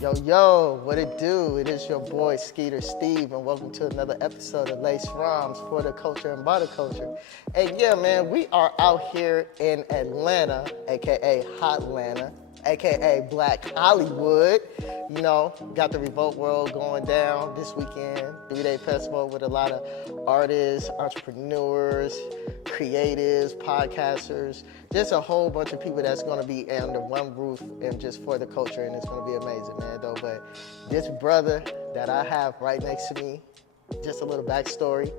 Yo, yo, what it do? It is your boy Skeetersteve, and welcome to another episode of Lace Rhymes for the culture and by the culture. And yeah, man, we are out here in Atlanta, aka Hot Atlanta, aka Black Hollywood. You know, got the Revolt World going down this weekend, 3-day festival with a lot of artists, entrepreneurs, creatives, podcasters, just a whole bunch of people that's going to be under one roof and just for the culture, and it's going to be amazing, man, though. But this brother that I have right next to me, just a little backstory.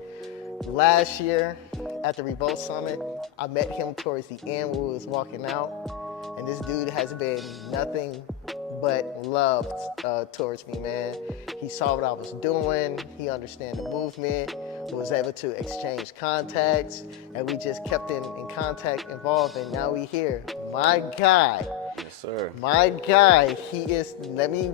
Last year at the Revolt Summit, I met him towards the end when we was walking out, and this dude has been nothing but love towards me, man. He saw what I was doing, he understood the movement, was able to exchange contacts, and we just kept in contact, involved, and now we here. My guy. Yes, sir. My guy, he is, let me,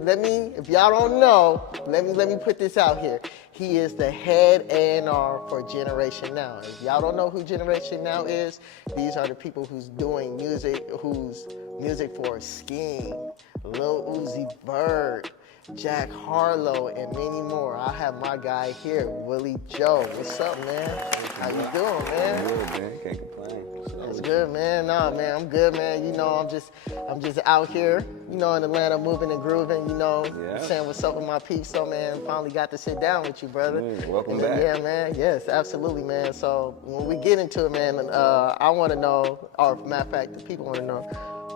if y'all don't know, let me put this out here. He is the head A&R for Generation Now. If y'all don't know who Generation Now is, these are the people who's doing music, who's music for Skiing, Lil Uzi Vert, Jack Harlow, and many more. I have my guy here, Willie Joe. What's up, man? How you doing, man? Good, man. Can't complain. That's good, man. No, man, I'm good, man. You know, I'm just out here, you know, in Atlanta, moving and grooving, you know, saying what's up with my peeps. So, man, finally got to sit down with you, brother. Welcome back. Yeah, man. Yes, absolutely, man. So when we get into it, man, I want to know, or matter of fact, the people want to know,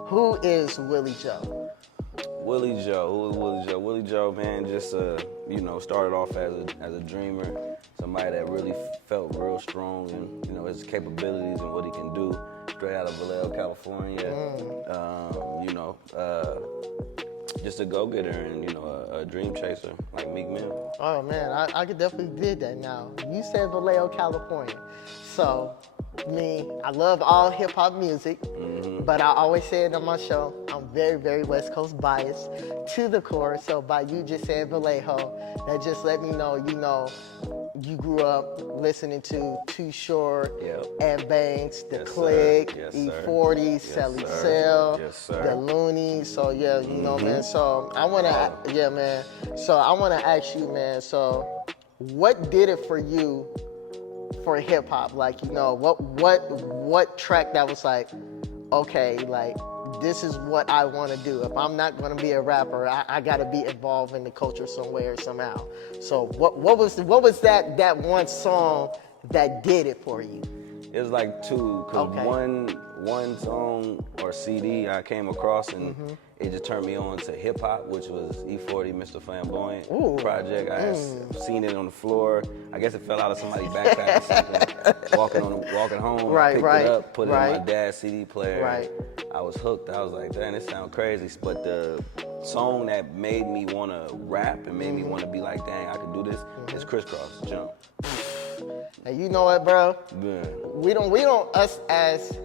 who is Willie Joe? Willie Joe. Who is Willie Joe? Willie Joe, man, just you know, started off as a dreamer, somebody that really felt real strong and, you know, his capabilities and what he can do. Straight out of Vallejo, California. You know, just a go-getter and, you know, a dream chaser like Meek Mill. Oh man, I could definitely did that now. You said Vallejo, California. So, I love all hip hop music, but I always say it on my show, I'm very, very West Coast biased to the core. So by you just saying Vallejo, that just let me know, you know, you grew up listening to Too Short, Ed Banks, The Click, E40, Sally Cell, The Loonies. So yeah, you know, man. So I wanna, man. So I wanna ask you, man. So what did it for you for hip hop? Like, you know, what track that was like, okay, like this is what I want to do. If I'm not going to be a rapper, I got to be involved in the culture some way or somehow. So what was that one song that did it for you? It was like two, cause one song or CD I came across and it just turned me on to hip hop, which was E40, Mr. Flamboyant project. I had seen it on the floor. I guess it fell out of somebody's backpack or something. Walking home, I picked it up, put it in my dad's CD player. I was hooked. I was like, damn, this sounds crazy. But the song that made me want to rap and made me want to be like, dang, I could do this is Crisscross, Jump. And you know what, bro? Yeah. We don't, us as,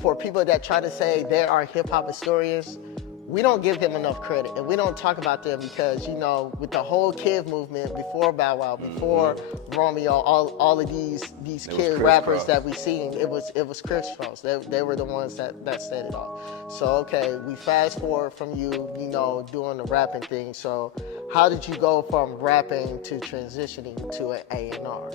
for people that try to say they are hip hop historians, we don't give them enough credit, and we don't talk about them because, you know, with the whole kid movement, before Bow Wow, before Romeo, all of these kid rappers that we seen, it was Crisscross. They were the ones that set it off. So okay, we fast forward from you know, doing the rapping thing. So how did you go from rapping to transitioning to an A&R?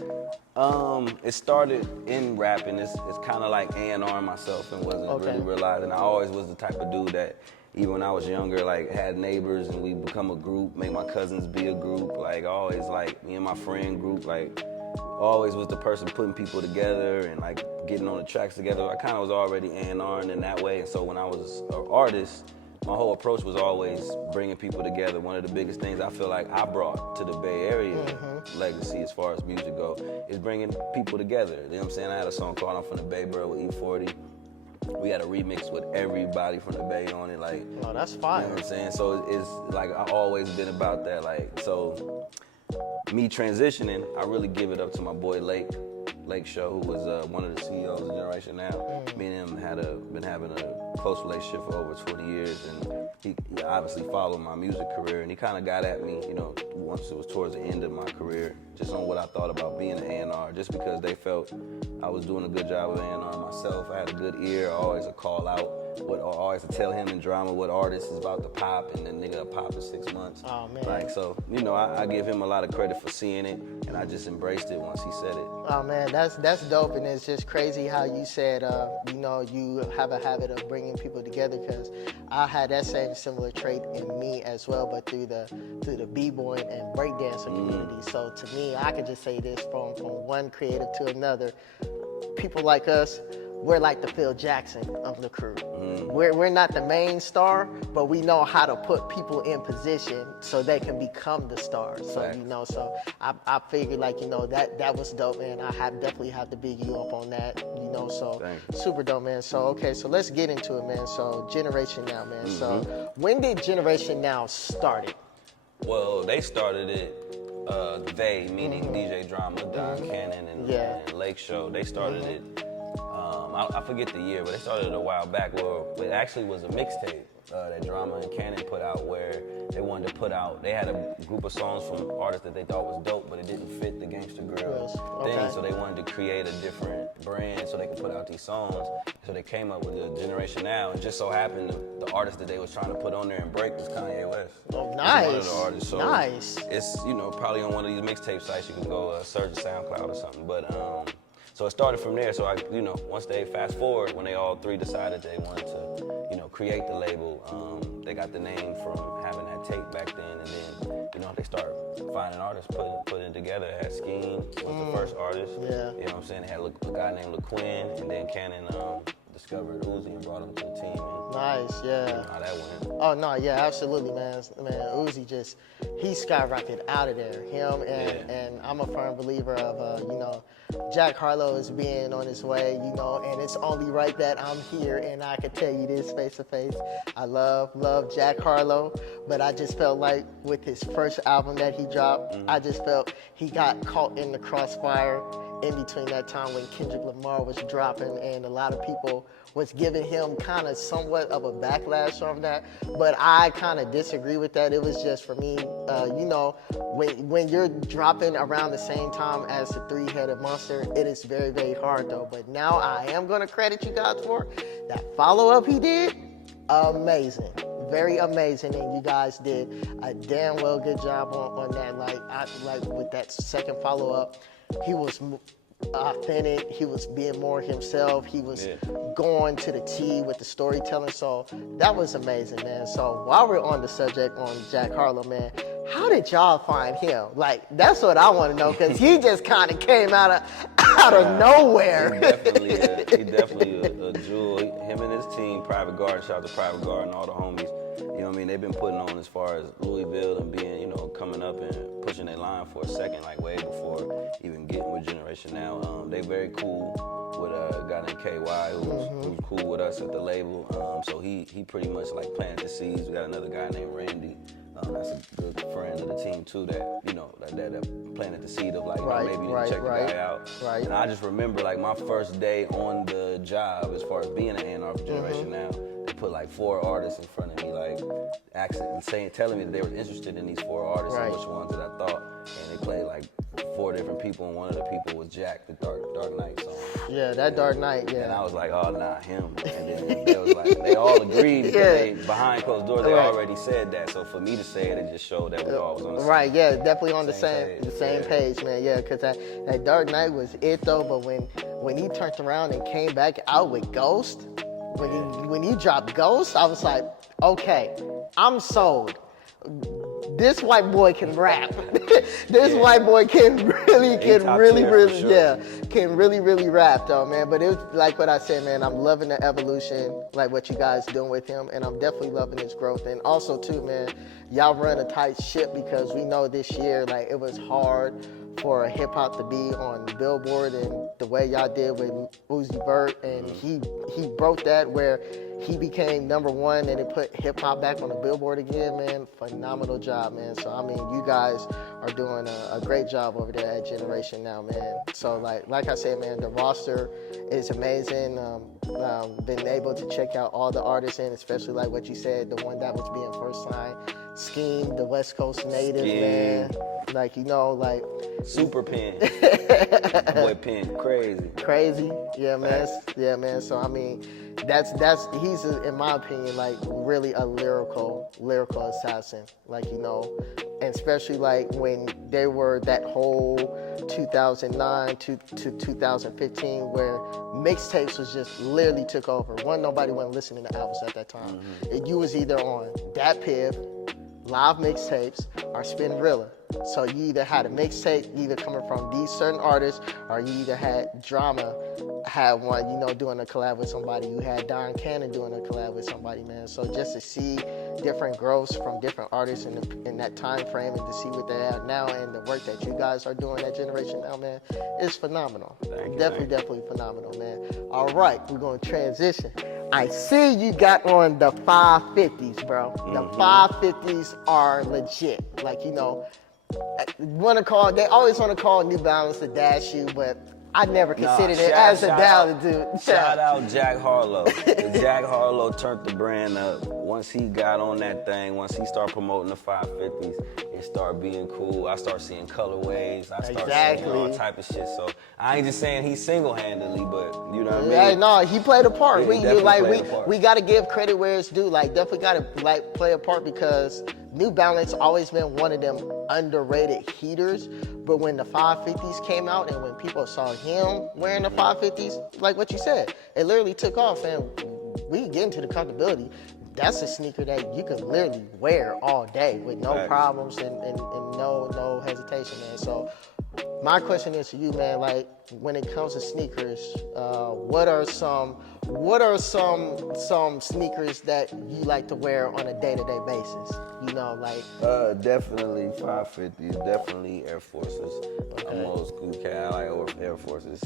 It started in rapping. It's kind of like A&R myself and wasn't really realizing. I always was the type of dude that, even when I was younger, like had neighbors and we become a group, make my cousins be a group. Like always, like me and my friend group, like always was the person putting people together and like getting on the tracks together. I kind of was already A&R'ing in that way. And so when I was an artist, my whole approach was always bringing people together. One of the biggest things I feel like I brought to the Bay Area legacy as far as music go is bringing people together. You know what I'm saying? I had a song called I'm From the Bay, Bro, with E40. We had a remix with everybody from the Bay on it, like. Oh, that's fire. You know what I'm saying? So it's like I've always been about that, like. So me transitioning, I really give it up to my boy Lake Show, who was one of the CEOs of Generation Now. Me and him been having a close relationship for over 20 years, and he obviously followed my music career, and he kind of got at me, you know, once it was towards the end of my career, just on what I thought about being an A&R, just because they felt I was doing a good job with A&R myself. I had a good ear, always a call out. what I always tell him in drama what artist is about to pop, and the nigga pop in 6 months. Oh, man. Like, so, you know, I give him a lot of credit for seeing it, and I just embraced it once he said it. Oh man, that's dope, and it's just crazy how you said, you know, you have a habit of bringing people together, because I had that same similar trait in me as well, but through the b-boy and breakdancer community. So to me, I could just say this from one creative to another. People like us, we're like the Phil Jackson of the crew. We're not the main star, but we know how to put people in position so they can become the stars. So, you know, so I figured, like, you know, that was dope, man. Definitely have to big you up on that, you know, so super dope, man. So, okay, so let's get into it, man. So, Generation Now, man. So, when did Generation Now start it? Well, they started it, meaning DJ Drama, Don Cannon, and Lake Show, they started it. I forget the year, but they started it a while back. Where it actually was a mixtape that Drama and Cannon put out, where they wanted to put out. They had a group of songs from artists that they thought was dope, but it didn't fit the Gangsta Grill thing. So they wanted to create a different brand so they could put out these songs. So they came up with the Generation Now, and just so happened the artist that they was trying to put on there and break was Kanye West. Oh, nice. One of the artists. So nice. It's, you know, probably on one of these mixtape sites you can go search SoundCloud or something. But so it started from there. So I, you know, once they fast forward, when they all three decided they wanted to, you know, create the label, they got the name from having that tape back then, and then, you know, they start finding artists, putting it together. Had Scheme was the first artist. Yeah. You know what I'm saying? They had a guy named LaQuinn, and then Cannon discovered Uzi and brought him to the team. And, nice, yeah. you know how that went. Oh no, yeah, absolutely, man. Uzi he skyrocketed out of there. Him and I'm a firm believer of, you know, Jack Harlow is being on his way, you know, and it's only right that I'm here and I can tell you this face to face. I love Jack Harlow, but I just felt like with his first album that he dropped, I just felt he got caught in the crossfire in between that time when Kendrick Lamar was dropping, and a lot of people was giving him kind of somewhat of a backlash on that, but I kind of disagree with that. It was just, for me, you know, when you're dropping around the same time as the three-headed monster, it is very, very hard though. But now I am going to credit you guys for that follow-up he did. Amazing. Very amazing, and you guys did a damn well good job on that. Like with that second follow-up, he was authentic, he was being more himself, he was going to the T with the storytelling, so that was amazing, man. So while we're on the subject on Jack Harlow, man, how did y'all find him? Like, that's what I want to know, because he just kind of came out of nowhere. He definitely a jewel. Him and his team, Private Guard, shout out to Private Guard and all the homies. You know what I mean? They've been putting on as far as Louisville and being, you know, coming up and pushing their line for a second, like way before even getting with Generation Now. They very cool with a guy named KY who's cool with us at the label. So he pretty much like planted the seeds. We got another guy named Randy. That's a good friend of the team too, that, you know, that planted the seed of like, maybe you need to check the guy out. Right. And I just remember like my first day on the job as far as being an A&R for Generation Now, they put like 4 artists in front of me, like telling me that they were interested in these 4 artists and which ones that I thought. And they played like 4 different people, and one of the people was Jack, the Dark Knight song. Yeah, that Dark Knight, yeah. And I was like, oh, nah, him. And then they was like, they all agreed because they, behind closed doors, they already said that. So for me to say it, it just showed that we all was on the same yeah, definitely on the same page, man. Yeah, because that Dark Knight was it though. But when he turned around and came back out with Ghost, when he dropped Ghost, I was like, okay, I'm sold. This white boy can rap. This white boy can really rap though, man. But it was like what I said, man, I'm loving the evolution, like what you guys doing with him, and I'm definitely loving his growth. And also too, man, y'all run a tight ship, because we know this year, like, it was hard for hip hop to be on Billboard, and the way y'all did with Uzi Vert, and he broke that where he became #1 and it put hip hop back on the Billboard again, man. Phenomenal job, man. So I mean, you guys are doing a great job over there at Generation Now, man. So like I said, man, the roster is amazing. Been able to check out all the artists, and especially like what you said, the one that was being first signed, Scheme, the West Coast native, man. Like, you know, like Super Pen. Boy Pen, crazy. Yeah, man. Yeah, man. So I mean, he's in my opinion like really a lyrical assassin, like, you know, and especially like when they were that whole 2009 to 2015 where mixtapes was just literally took over. Nobody wasn't listening to albums at that time. You was either on Dat Piff, live mixtapes, or Spinrilla. So you either had a mixtape either coming from these certain artists, or you either had Drama had one, you know, doing a collab with somebody. You had Don Cannon doing a collab with somebody, man. So just to see different growths from different artists in that time frame, and to see what they have now and the work that you guys are doing, that generation now, man, is phenomenal. Thank you, Definitely phenomenal, man. All right, we're going to transition. I see you got on the 550s, bro. The 550s are legit. Like, you know, they always want to call New Balance the dash shoe, but I never considered it as a down dude. Shout out Jack Harlow. Jack Harlow turned the brand up. Once he got on that thing, once he started promoting the 550s, it started being cool. I started seeing colorways. I started seeing all type of shit. So I ain't just saying he single-handedly, but you know what I mean? Yeah, no, he played a part. Yeah, we got to give credit where it's due. Like, definitely got to like play a part, because New Balance always been one of them underrated heaters. But when the 550s came out and when people saw him wearing the 550s, like what you said, it literally took off. And we get into the comfortability. That's a sneaker that you could literally wear all day with no problems and no hesitation, man. So my question is to you, man, like, when it comes to sneakers, what are some sneakers that you like to wear on a day-to-day basis? You know, like definitely 550s, definitely Air Forces. I'm an old school cat. I like Air Forces.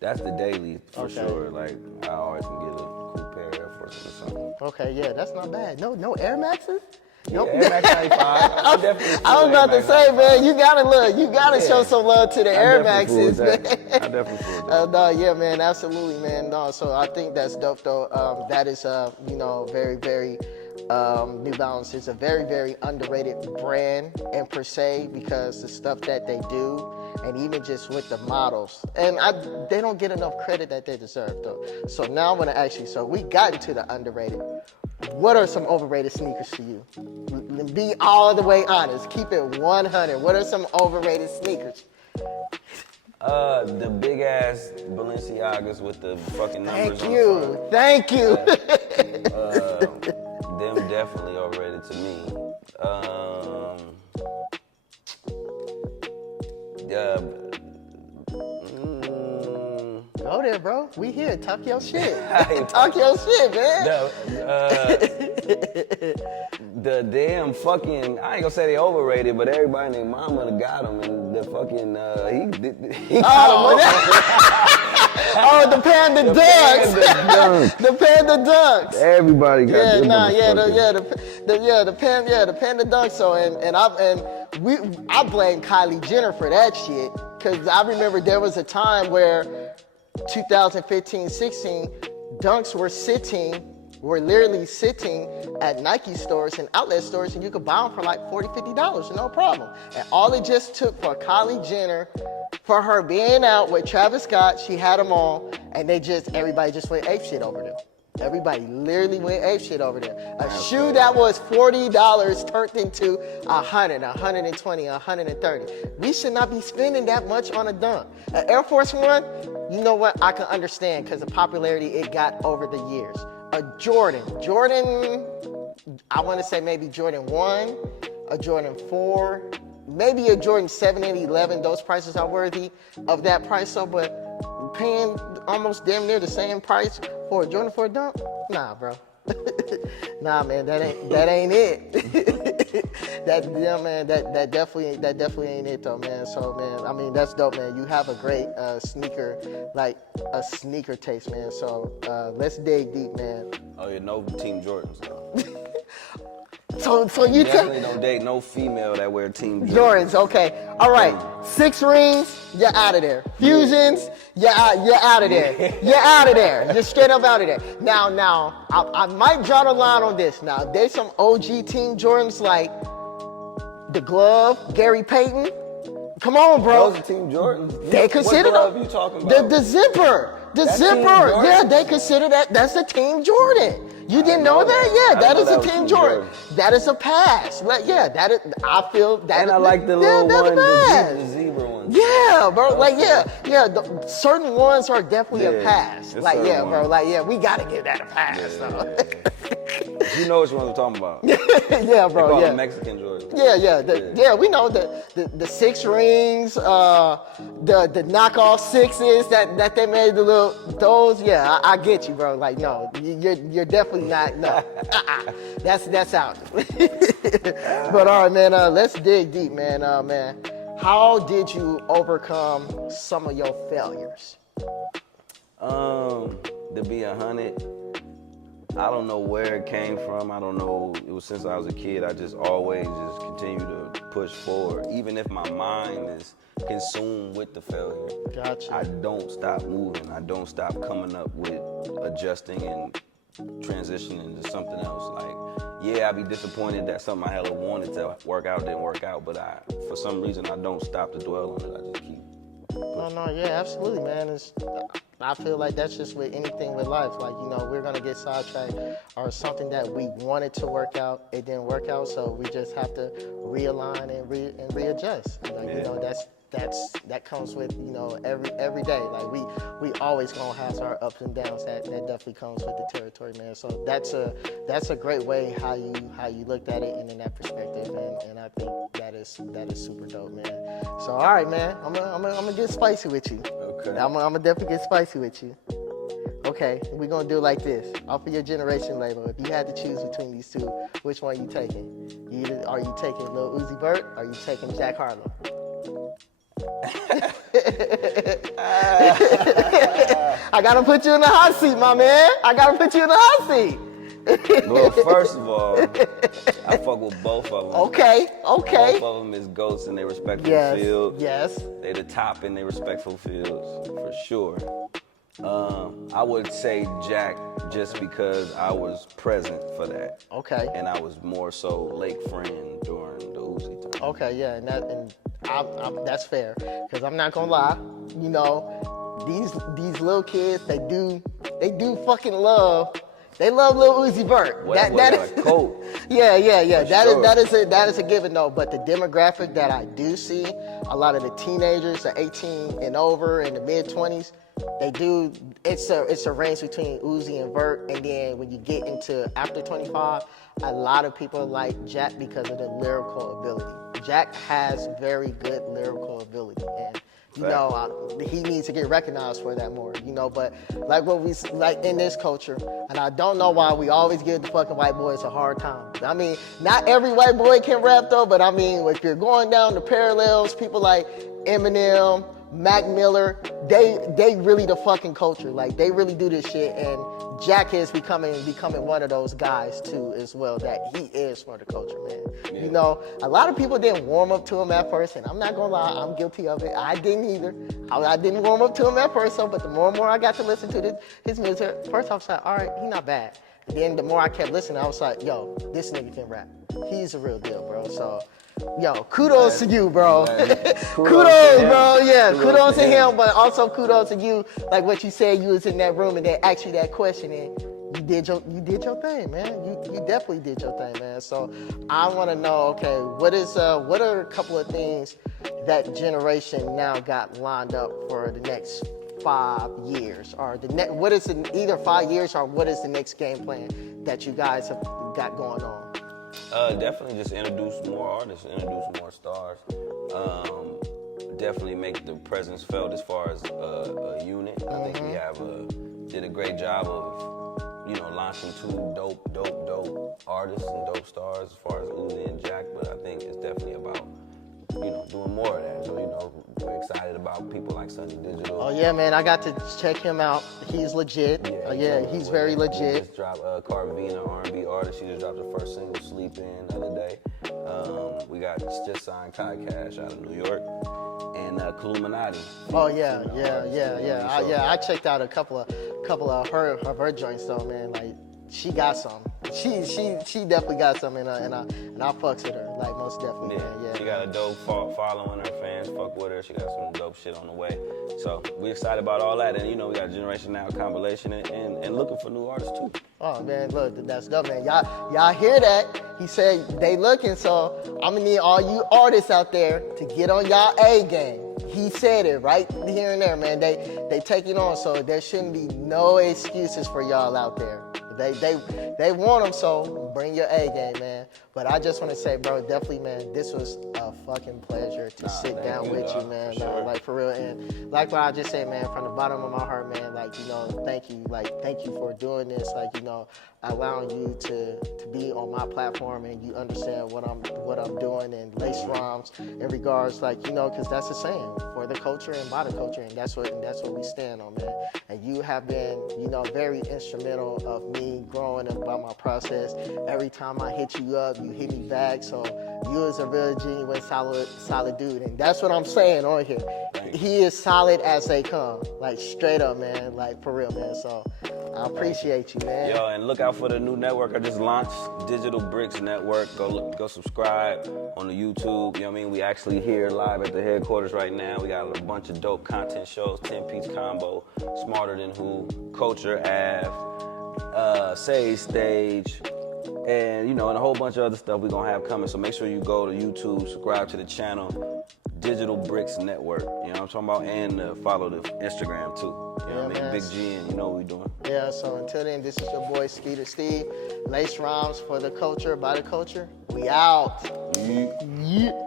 That's the daily for sure. Like, I always can get a cool pair of Air Forces or something. Okay, yeah, that's not bad. No Air Maxes? Nope. Yeah, Air Max 95. I was about to say, man, you gotta show some love to the Air Maxes, man. I definitely feel that. No, yeah, man, absolutely, man. No, so I think that's dope, though. That is, you know, very, very. New Balance is a very, very underrated brand and per se, because the stuff that they do, and even just with the models, and they don't get enough credit that they deserve, though. So now I want to ask you, so we got into the underrated. What are some overrated sneakers for you? Be all the way honest. Keep it 100. What are some overrated sneakers? The big ass Balenciagas with the fucking numbers on the front. Thank you. Them definitely overrated to me. Go there, bro. We here. Talk your shit. Talk your shit, man. The damn fucking, I ain't gonna say they overrated, but everybody and their mama got them, and the fucking, he got them. Oh, the Panda Dunks. The Panda Dunks. Everybody got them. The Panda Dunks. So I blame Kylie Jenner for that shit, because I remember there was a time where 2015-16 Dunks were literally sitting at Nike stores and outlet stores, and you could buy them for like $40, $50, no problem. And all it just took for Kylie Jenner, for her being out with Travis Scott, she had them on, and everybody just went apeshit over them. Everybody literally went apeshit over them. A shoe that was $40 turned into $100, $120, $130. We should not be spending that much on a Dunk. An Air Force One, you know what? I can understand, because the popularity it got over the years. A Jordan, I want to say maybe Jordan 1, a Jordan 4, maybe a Jordan 7 and 11. Those prices are worthy of that price, so, but paying almost damn near the same price for a Jordan 4 Dunk? Nah, bro. Nah, man, that ain't it. That definitely ain't it, though, man. So, man, I mean, that's dope, man. You have a great sneaker taste, man. So let's dig deep, man. Oh yeah, no Team Jordans though. So you definitely don't date no female that wear Team Jordans. Okay, all right. 6 rings, you're out of there. Fusions, you're out of there. You're out of there. You're straight up out of there. Now, I might draw the line on this. Now, there's some OG Team Jordans like the glove, Gary Payton. Come on, bro. Those are Team Jordans. They consider what glove you talking about? The zipper. The That zipper. Team Jordan? Yeah, they consider that's a Team Jordan. You didn't know that? Yeah, that is a Team Jordan. That is a pass. Like, yeah, that is. I feel that. And I like the little that's one, a pass. the zebra one. Yeah, bro. Like, Okay. certain ones are definitely a pass. it's Like, certain yeah, bro. ones. Like, yeah, we gotta give that a pass. though. You know which one I'm talking about. Yeah, They bro. call Yeah. them Mexican Jordans. Yeah. We know the 6 rings, the knockoff 6s that they made those. Yeah, I get you, bro. Like, no, you're definitely not. No, that's out. But all right, man. Let's dig deep, man. Man, how did you overcome some of your failures? To be 100. I don't know where it came from. I don't know. It was since I was a kid. I just always just continue to push forward. Even if my mind is consumed with the failure. Gotcha. I don't stop moving. I don't stop coming up with adjusting and transitioning to something else. Like, yeah, I'd be disappointed that something I hella wanted to work out didn't work out, but for some reason, I don't stop to dwell on it. I just keep pushing. No, yeah, absolutely, man. I feel like that's just with anything with life. Like, we're going to get sidetracked or something that we wanted to work out, it didn't work out, so we just have to realign and readjust. Like, that comes with, every day. Like, we always going to have our ups and downs. That definitely comes with the territory, man. So that's a great way how you looked at it and in that perspective, and I think that is super dope, man. So all right, man, I'm gonna get spicy with you. Okay. I'm gonna definitely get spicy with you. Okay, we're gonna do it like this. Off of your generation label, if you had to choose between these two, which one are you taking? Are you taking Lil Uzi Vert or are you taking Jack Harlow? I gotta put you in the hot seat, my man. I gotta put you in the hot seat. Well, first of all, I fuck with both of them. Okay. Both of them is GOATs in their respectful fields. Yes. They the top in their respectful fields, for sure. I would say Jack just because I was present for that. Okay. And I was more so Lake friend during the Uzi time. Okay, yeah, and that's fair. Because I'm not gonna lie, these little kids, they do fucking love. They love Lil Uzi Vert. Well, that is cool. Yeah. Sure. That is a given though. But the demographic that I do see, a lot of the teenagers, the 18 and over, in the mid 20s, they do. It's a range between Uzi and Vert, and then when you get into after 25, a lot of people like Jack because of the lyrical ability. Jack has very good lyrical ability, and he needs to get recognized for that more, but like what we like in this culture, and I don't know why we always give the fucking white boys a hard time. I mean, not every white boy can rap though, but I mean, if you're going down the parallels, people like Eminem, Mac Miller, they really the fucking culture. Like, they really do this shit, and Jack is becoming one of those guys too as well, that he is for the culture, man. Yeah. A lot of people didn't warm up to him at first, and I'm not gonna lie, I'm guilty of it. I didn't either. I didn't warm up to him at first, but the more and more I got to listen to his music, first I was like, all right, he not bad. And then the more I kept listening, I was like, yo, this nigga can rap. He's a real deal, bro. So, yo, kudos to you, bro. Kudos, bro. Yeah, kudos to him, but also kudos to you. Like what you said, you was in that room and they asked you that question, and you did your thing, man. You definitely did your thing, man. So I want to know, okay, what are a couple of things that generation now got lined up for the next 5 years, or what is either 5 years, or what is the next game plan that you guys have got going on? Definitely just introduce more artists, introduce more stars. Definitely make the presence felt as far as a unit. I think we did a great job of, launching 2 dope artists and dope stars as far as Uzi and Jack. But I think it's definitely about, doing more of that. So, we're excited about people like Sunny Digital. Oh yeah, man, I got to check him out. He's legit. He's very legit. We just dropped Carvina, R&B artist. She just dropped her first single, Sleep In, the other day. We got just signed Kai Cash out of New York, and Illuminati. Oh yeah. I checked out a couple of her joints though, man. Like, she got some. She definitely got something in her, and I fucks with her, like most definitely, man. Yeah. She got a dope following, her fans fuck with her. She got some dope shit on the way. So we excited about all that, and you know we got Generation Now compilation and looking for new artists too. Oh man, look, that's dope, man. Y'all hear that? He said they looking, so I'm gonna need all you artists out there to get on y'all A game. He said it right here and there, man. They take it on, so there shouldn't be no excuses for y'all out there. They want them, so bring your A game, man. But I just want to say, bro, definitely, man, this was a fucking pleasure to sit down with you, man. Sure. Like, for real. And like what I just said, man, from the bottom of my heart, man, like, you know, thank you. Like, thank you for doing this. Like, you know, allowing you to be on my platform and you understand what I'm doing and lace rhymes in regards, like, you know, because that's the saying, for the culture and by the culture. And that's what we stand on, man. And you have been, you know, very instrumental of me growing about my process. Every time I hit you up, you hit me back. So you is a real genuine solid dude, and that's what I'm saying on here. He is solid as they come, like straight up, man, like for real, man. So I appreciate you, man. Yo, and look out for the new network I just launched, Digital Bricks Network. Go subscribe on the YouTube. You know what I mean? We actually here live at the headquarters right now. We got a bunch of dope content shows, 10-piece combo, Smarter Than Who, Culture Ave, Sage Stage, and you know, and a whole bunch of other stuff we're gonna have coming. So make sure you go to YouTube, subscribe to the channel, Digital Bricks Network. You know what I'm talking about? And follow the Instagram too. You know what I mean? Big G, and you know what we doing. Yeah, so until then, this is your boy Skeetersteve. Lace rhymes for the culture, by the culture. We out. Yeah.